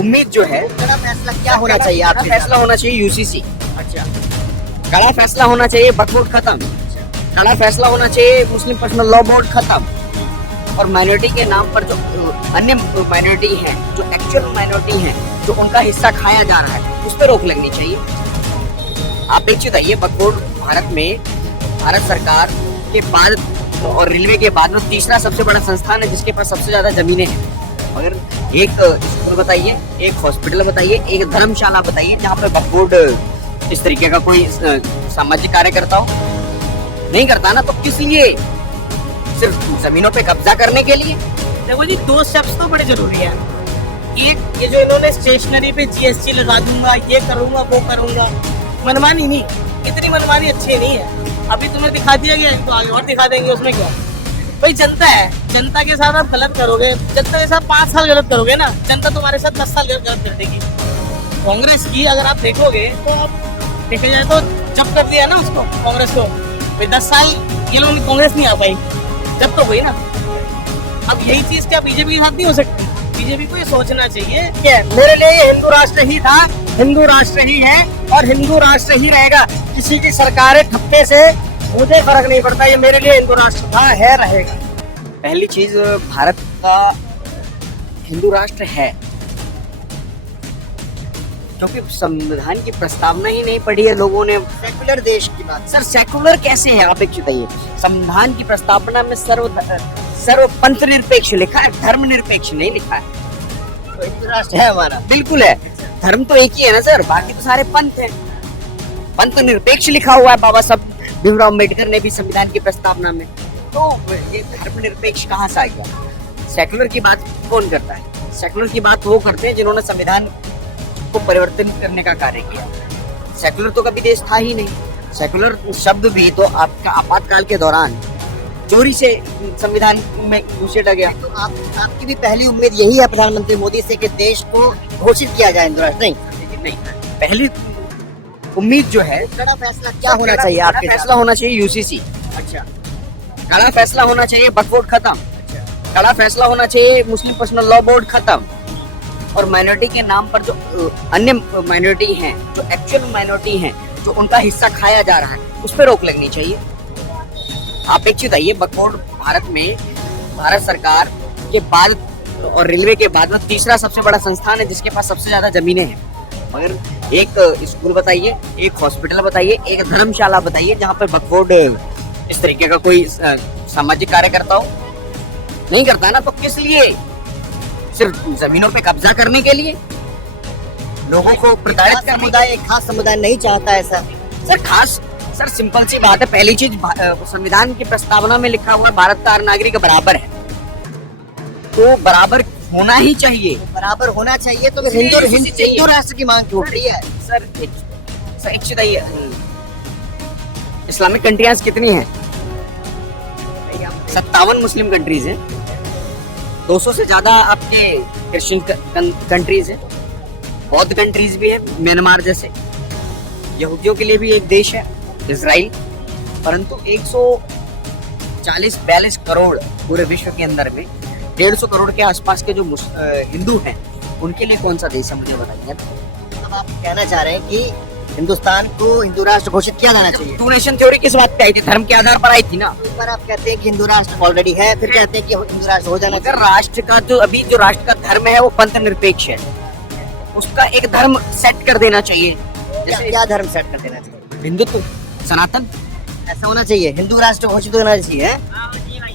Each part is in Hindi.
उम्मीद जो है, कड़ा फैसला क्या होना चाहिए आपके फैसला होना चाहिए यूसीसी, अच्छा कड़ा फैसला होना चाहिए वक्फ बोर्ड खत्म, कड़ा फैसला होना चाहिए मुस्लिम पर्सनल लॉ बोर्ड खत्म, और माइनॉरिटी के नाम पर जो अन्य माइनॉरिटी हैं, जो एक्चुअल माइनॉरिटी हैं, जो उनका हिस्सा खाया जा रहा है, उस पर रोक लगनी चाहिए। आप एक चीज आइए, वक्फ बोर्ड भारत में भारत सरकार के बाद और रेलवे के बाद में तीसरा सबसे बड़ा संस्थान है जिसके पास सबसे ज्यादा जमीनें हैं। मगर एक स्कूल बताइए, एक हॉस्पिटल बताइए, एक धर्मशाला बताइए जहाँ पे वक्फ बोर्ड इस तरीके का कोई सामाजिक कार्य करता हो? नहीं करता ना, तो किस लिए? सिर्फ जमीनों पे कब्जा करने के लिए? देखो जी, दो शब्द तो बड़े जरूरी है। एक, ये जो इन्होंने स्टेशनरी पे जीएसटी लगा दूंगा, ये करूंगा, वो करूंगा, मनमानी नहीं, इतनी मनमानी अच्छी नहीं है। अभी तुम्हें दिखा दिया गया, तो आगे और दिखा देंगे, उसमें क्या? भाई जनता है, जनता के साथ आप गलत करोगे, जनता के साथ 5 साल गलत करोगे ना, जनता तुम्हारे साथ 10 साल गलत कर देगी। कांग्रेस की अगर आप देखोगे तो आप देखा जाए तो जब कर दिया ना उसको, कांग्रेस को, भाई 10 साल ये लोग कांग्रेस नहीं आ पाई, जब तो हुई ना। अब यही चीज क्या बीजेपी के साथ नहीं हो सकती? बीजेपी को ये सोचना चाहिए कि मेरे लिए ये हिंदू राष्ट्र ही था, हिंदू राष्ट्र ही है और हिंदू राष्ट्र ही रहेगा। किसी की सरकार ठप्पे से मुझे फर्क नहीं पड़ता, ये मेरे लिए हिंदू राष्ट्र था, है, रहेगा। पहली चीज, भारत का हिंदू राष्ट्र है क्योंकि संविधान की प्रस्तावना ही नहीं पढ़ी है लोगों ने। सेकुलर देश की बात। सर सेकुलर कैसे है? आप एक बताइए, संविधान की प्रस्तावना में सर्व पंथ निरपेक्ष लिखा है, धर्म निरपेक्ष नहीं लिखा है। तो हिंदू राष्ट्र है हमारा, बिल्कुल है, धर्म तो एक ही है ना सर, बाकी तो सारे पंथ हैं। पंथ निरपेक्ष लिखा हुआ है बाबा साहब भीमराव अम्बेडकर ने भी संविधान की प्रस्तावना में। तो ये धर्म निरपेक्ष कहाँ से आ गया? सेकुलर की बात कौन करता है? सेकुलर की बात वो करते हैं जिन्होंने संविधान को परिवर्तन करने का कार्य किया। सेकुलर तो कभी देश था ही नहीं। सेकुलर शब्द भी तो आपका आपातकाल के दौरान चोरी से संविधान में घुसेड़ा गया। तो आपकी भी पहली उम्मीद यही है प्रधानमंत्री मोदी से कि देश को घोषित किया जाए हिंदू राष्ट्र? नहीं, पहली उम्मीद जो है, कड़ा फैसला क्या होना चाहिए आपके? फैसला होना चाहिए यूसीसी, अच्छा, कड़ा फैसला होना चाहिए वक्फ बोर्ड खत्म, कड़ा फैसला होना चाहिए मुस्लिम पर्सनल लॉ बोर्ड खत्म, और माइनॉरिटी के नाम पर जो अन्य माइनॉरिटी हैं, जो एक्चुअल माइनॉरिटी हैं, जो उनका हिस्सा खाया जा रहा है, उस पर रोक लगनी चाहिए। आप एक चीज आइए, वक्फ बोर्ड भारत में भारत सरकार के बाद और रेलवे के बाद में तीसरा सबसे बड़ा संस्थान है जिसके पास सबसे ज्यादा जमीनें हैं। मगर एक स्कूल बताइए, एक हॉस्पिटल बताइए, एक धर्मशाला बताइए जहाँ पर वक्फ बोर्ड इस तरीके का कोई सामाजिक कार्य करता हो? नहीं करता ना, तो किस लिए? सिर्फ जमीनों पे कब्जा करने के लिए, लोगों को प्रताड़ित करने? समुदाय, एक खास समुदाय नहीं चाहता ऐसा। सर खास, सर सिंपल सी बात है। पहली चीज, संविधान की प्रस्तावना में लिखा हुआ है भारत का हर नागरिक बराबर है, तो बराबर होना ही चाहिए। बराबर होना चाहिए, तो हिंदू राष्ट्र की मांग क्यों उठ रही है? सर एक चीज आइए, इस्लामिक कंट्रियां कितनी हैं? 57 मुस्लिम कंट्रीज हैं, 200 से ज्यादा आपके क्रिश्चियन कंट्रीज हैं, बौद्ध कंट्रीज भी है, म्यांमार जैसे। यहूदियों के लिए भी एक देश है इजराइल, परंतु 140-42 करोड़ पूरे विश्व के अंदर में 150 करोड़ के आसपास के जो हिंदू हैं, उनके लिए कौन सा देश है, मुझे बताइए। अब आप कहना चाह रहे हैं कि हिंदुस्तान को हिंदू राष्ट्र घोषित किया जाना चाहिए? टू नेशन थ्योरी किस बात पे आई थी? धर्म के आधार पर आई थी ना। एक बार आप कहते हैं कि हिंदू राष्ट्र ऑलरेडी है, फिर कहते हैं कि हिंदू राष्ट्र हो जाना चाहिए। राष्ट्र का जो अभी जो राष्ट्र का धर्म है वो पंथ निरपेक्ष है, उसका एक धर्म सेट कर देना चाहिए। जैसे क्या धर्म सेट कर देना चाहिए? हिंदुत्व, सनातन, ऐसा होना चाहिए। हिंदू राष्ट्र घोषित होना चाहिए,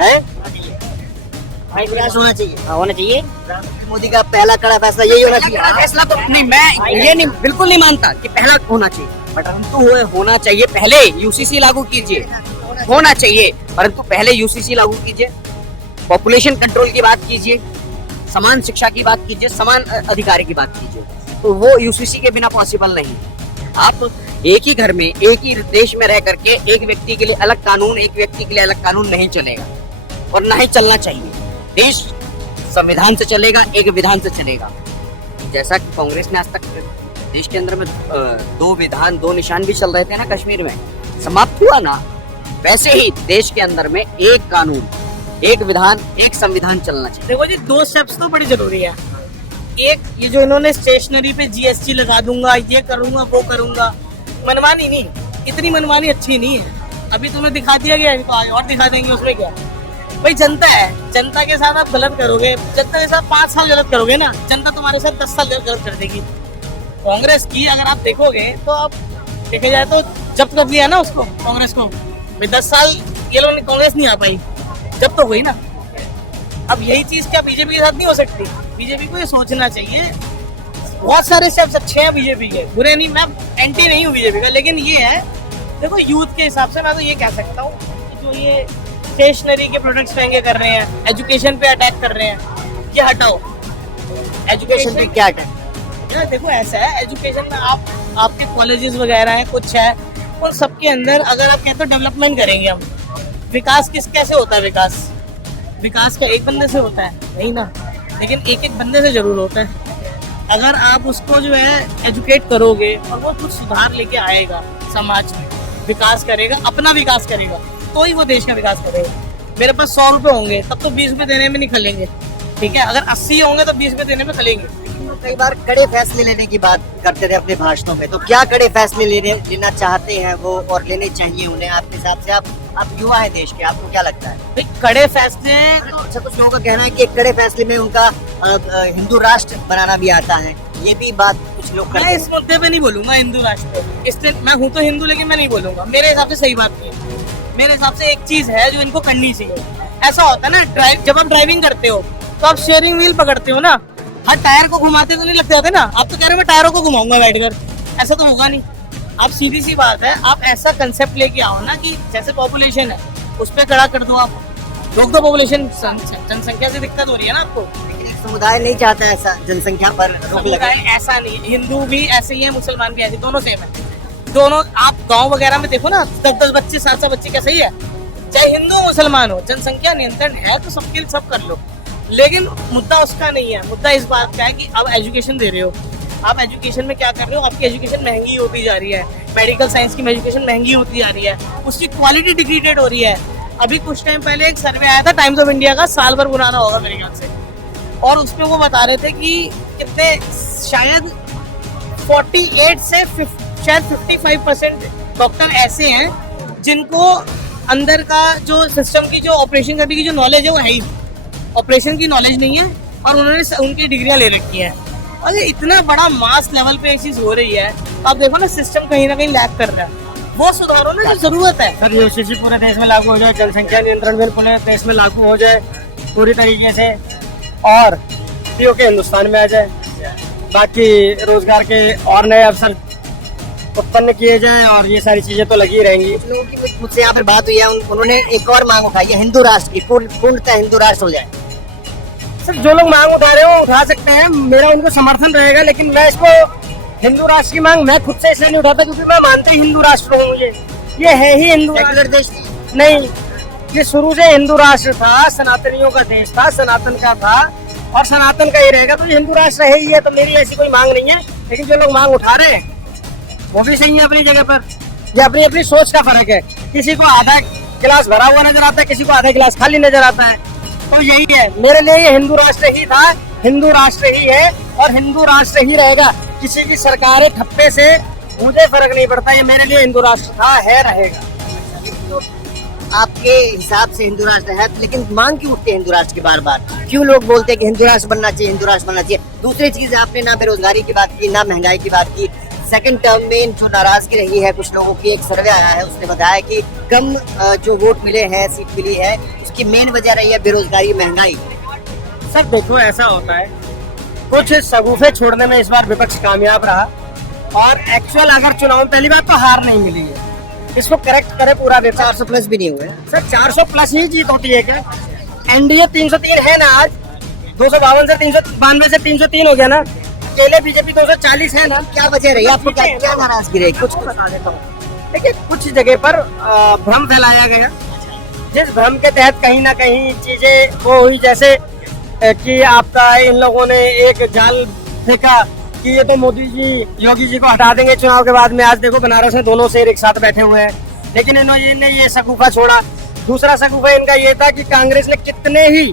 है? हिंदू राष्ट्र होना चाहिए, होना चाहिए। मोदी का पहला कड़ा फैसला यही होना चाहिए। फैसला तो नहीं, मैं ये नहीं, बिल्कुल नहीं मानता कि पहला होना चाहिए, परंतु होना चाहिए पहले यूसीसी लागू कीजिए। होना चाहिए, परंतु पहले यूसीसी लागू कीजिए, पॉपुलेशन कंट्रोल की बात कीजिए, समान शिक्षा की बात कीजिए, समान अधिकार की बात कीजिए, तो वो यूसीसी के बिना पॉसिबल नहीं। आप एक ही घर में, एक ही देश में रह करके एक व्यक्ति के लिए अलग कानून, एक व्यक्ति के लिए अलग कानून नहीं चलेगा, और ना ही चलना चाहिए। देश संविधान से चलेगा, एक विधान से चलेगा। जैसा कि कांग्रेस ने आज तक देश के अंदर में 2 विधान 2 निशान भी चल रहे थे ना, कश्मीर में समाप्त हुआ ना, वैसे ही देश के अंदर में एक कानून, एक विधान, एक संविधान चलना चाहिए। देखो जी, 2 शब्द तो बड़ी जरूरी है। एक ये जो इन्होंने स्टेशनरी पे जीएसटी लगा दूंगा, ये करूंगा, वो करूंगा, मनमानी नहीं, इतनी मनमानी अच्छी नहीं है। अभी तुम्हें दिखा दिया गया है, आगे और दिखा देंगे, उसमें क्या भाई, जनता है, जनता के साथ आप गलत करोगे, जनता के साथ 5 साल गलत करोगे ना, जनता तुम्हारे साथ 10 साल गलत कर देगी। कांग्रेस की अगर आप देखोगे तो आप देखे जाए तो जब कर दिया ना उसको, कांग्रेस को भाई 10 साल ये लोग कांग्रेस नहीं आ पाई, जब तो हुई ना। अब यही चीज क्या बीजेपी के साथ नहीं हो सकती? बीजेपी को ये सोचना चाहिए, बहुत सारे स्टेप्स अच्छे हैं बीजेपी के, बुरे नहीं, मैं एंटी नहीं हूँ बीजेपी का, लेकिन ये है देखो यूथ के हिसाब से मैं तो ये कह सकता हूँ कि जो ये स्टेशनरी के प्रोडक्ट्स महंगे कर रहे हैं, एजुकेशन पे अटैक कर रहे हैं, ये हटाओ। एजुकेशन पे क्या है? यार देखो ऐसा है, एजुकेशन में आपके कॉलेजेस वगैरह हैं, कुछ है, उन सबके अंदर अगर आप कहते हो डेवलपमेंट करेंगे हम, विकास कैसे होता है? विकास का एक बंदे से होता है नहीं ना, लेकिन एक बंदे से जरूर होता है। अगर आप उसको जो है एजुकेट करोगे और वो कुछ सुधार लेके आएगा समाज में, विकास करेगा, अपना विकास करेगा, तो ही वो देश का विकास करेगा। मेरे पास 100 रुपए होंगे तब तो 20 रुपए देने में नहीं खलेंगे, ठीक है? अगर 80 होंगे तो 20 रुपए देने में खलेंगे। कई बार कड़े फैसले लेने की बात करते थे अपने भाषणों में, तो क्या कड़े फैसले लेना चाहते हैं वो और लेने चाहिए उन्हें आपके हिसाब से? आप युवा है देश के, आपको क्या लगता है? कड़े फैसले, अच्छा, कुछ लोगों का कहना है कि एक कड़े फैसले में उनका हिंदू राष्ट्र बनाना भी आता है, ये भी बात कुछ लोग करते मैं हैं। इस मुद्दे पे नहीं बोलूंगा हिंदू राष्ट्र पे, इसलिए मैं हूँ तो हिंदू, लेकिन मैं नहीं बोलूंगा, मेरे हिसाब से सही बात नहीं है। मेरे हिसाब से एक चीज है जो इनको करनी चाहिए। ऐसा होता है ना, जब आप ड्राइविंग करते हो तो आप स्टीयरिंग व्हील पकड़ते हो ना, हर टायर को घुमाते तो नहीं लग जाते ना, आप तो कह रहे हो मैं टायरों को घुमाऊंगा बैठकर, ऐसा तो होगा नहीं। आप सीधी सी बात है, आप ऐसा कंसेप्ट लेके आओ ना कि जैसे पॉपुलेशन है उस पर खड़ा कर दो, आप रोक दो पॉपुलेशन, जनसंख्या से दिक्कत हो रही है ना आपको। समुदाय नहीं चाहता ऐसा जनसंख्या पर रोक लगे। समुदाय ऐसा नहीं, हिंदू भी ऐसे ही है, मुसलमान भी ऐसे, दोनों सेम है। दोनों आप गांव वगैरह में देखो ना, 10-10 बच्चे, 7-7 बच्चे, कैसे ही है, चाहे हिंदू मुसलमान हो, जनसंख्या नियंत्रण है तो सबके लिए सब कर लो, लेकिन मुद्दा उसका नहीं है। मुद्दा इस बात का है कि आप एजुकेशन दे रहे हो, आप एजुकेशन में क्या कर रहे हो, आपकी एजुकेशन महंगी होती जा रही है, मेडिकल साइंस की एजुकेशन महंगी होती जा रही है, उसकी क्वालिटी डिग्रेडेड हो रही है। अभी कुछ टाइम पहले एक सर्वे आया था टाइम्स ऑफ इंडिया का, साल भर पुराना होगा मेरे ख्याल से, और उसमें वो बता रहे थे कि कितने शायद 48 से शायद 55% डॉक्टर ऐसे हैं जिनको अंदर का जो सिस्टम की जो ऑपरेशन करने की जो नॉलेज है वो है ही, ऑपरेशन की नॉलेज नहीं है, और उन्होंने उनकी डिग्रियां ले रखी है। और ये इतना बड़ा मास लेवल पे ये चीज हो रही है, तो आप देखो ना सिस्टम कहीं ना कहीं लैग कर रहा है, वो सुधारो ना जो जरूरत है। सर यूसीसी पूरे देश में लागू हो जाए, जनसंख्या नियंत्रण बिल पूरे देश में लागू हो जाए पूरी तरीके से, और पीओके हिंदुस्तान में आ जाए, बाकी रोजगार के और नए अवसर उत्पन्न किए जाए, और ये सारी चीजें तो लगी रहेंगी। कुछ लोगों की मुझसे यहाँ पर बात हुई है, उन्होंने एक और मांग उठाई है, हिंदू राष्ट्र की, पूर्णतः हिंदू राष्ट्र हो जाए। सर जो लोग मांग उठा रहे हो उठा सकते हैं, मेरा उनको समर्थन रहेगा, लेकिन मैं इसको हिंदू राष्ट्र की मांग मैं खुद से इसलिए नहीं उठाता क्योंकि मैं मानता ही हिंदू राष्ट्र हूँ। ये है ही हिंदू सेक्युलर देश नहीं, ये शुरू से हिंदू राष्ट्र था, सनातनियों का देश था, सनातन का था और सनातन का ही रहेगा, तो ये हिंदू राष्ट्र है ही है। तो मेरी ऐसी कोई मांग नहीं है, लेकिन जो लोग मांग उठा रहे हैं वो भी सही है अपनी जगह पर। ये अपनी अपनी सोच का फर्क है, किसी को आधा गिलास भरा हुआ नजर आता है, किसी को आधा गिलास खाली नजर आता है। तो यही है, मेरे लिए ये हिंदू राष्ट्र ही था, हिंदू राष्ट्र ही है और हिंदू राष्ट्र ही रहेगा। किसी की सरकारी ठप्पे से मुझे फर्क नहीं पड़ता, ये मेरे लिए हिंदू राष्ट्र था, है, रहेगा। तो आपके हिसाब से हिंदू राष्ट्र है, लेकिन मांग क्यों उठती है हिंदू राष्ट्र की बार बार? क्यों लोग बोलते हैं कि हिंदू राष्ट्र बनना चाहिए, हिंदू राष्ट्र बनना चाहिए? दूसरी चीज, आपने ना बेरोजगारी की बात की, ना महंगाई की बात की। सेकंड टर्म में जो नाराजगी रही है कुछ लोगों की, एक सर्वे आया है उसने बताया कि कम जो वोट मिले हैं, सीट मिली है, उसकी मेन वजह रही है बेरोजगारी, महंगाई। सर देखो ऐसा होता है, कुछ सगुफे छोड़ने में इस बार विपक्ष कामयाब रहा, और एक्चुअल अगर चुनाव में पहली बार तो हार नहीं मिली है, इसको करेक्ट करे पूरा विपक्ष। 400 प्लस भी नहीं हुए सर 400 प्लस ही जीत होती है क्या? एनडीए 303 है ना, आज 252 से 392 से 303 हो गया ना, अकेले बीजेपी 240 है ना। क्या वजह रही? आपको क्या नाराजगी रही? कुछ बता देता हूँ। देखिए कुछ जगह पर भ्रम फैलाया गया, जिस भ्रम के तहत कहीं ना कहीं चीजें वो हुई, जैसे कि आपका इन लोगों ने एक जाल फेंका कि ये तो मोदी जी, योगी जी को हटा देंगे चुनाव के बाद में। आज देखो बनारस में दोनों शेर एक साथ बैठे हुए हैं, लेकिन इन्होंने ये सगुफा छोड़ा। दूसरा सगुफा इनका ये था कि कांग्रेस ने कितने ही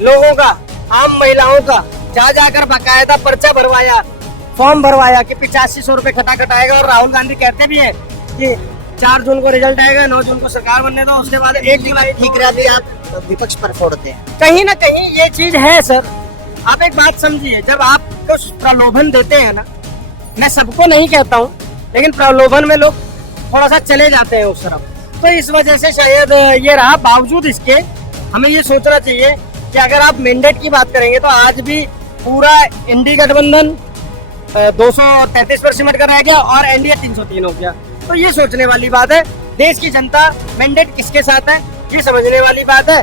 लोगों का, आम महिलाओं का जा जाकर बकायदा पर्चा भरवाया, फॉर्म भरवाया कि 8500 रुपए खटाखट आएगा। और राहुल गांधी कहते भी है कि 4 जून को रिजल्ट आएगा, 9 जून को सरकार बनने दो, उसके बाद 1 जुलाई ठीक रहा भी आप विपक्ष पर फोड़ते हैं। कहीं ना कहीं ये चीज है सर। आप एक बात समझिए, जब आप कुछ प्रलोभन देते हैं ना, मैं सबको नहीं कहता हूँ, लेकिन प्रलोभन में लोग थोड़ा सा चले जाते हैं उस तरफ, तो इस वजह से शायद ये रहा। बावजूद इसके हमें ये सोचना चाहिए कि अगर आप मैंडेट की बात करेंगे तो आज भी पूरा इंडी गठबंधन 233 पर सिमट कर रह गया और एनडीए 303 हो गया। तो ये सोचने वाली बात है। देश की जनता मैंडेट किसके साथ है ये समझने वाली बात है।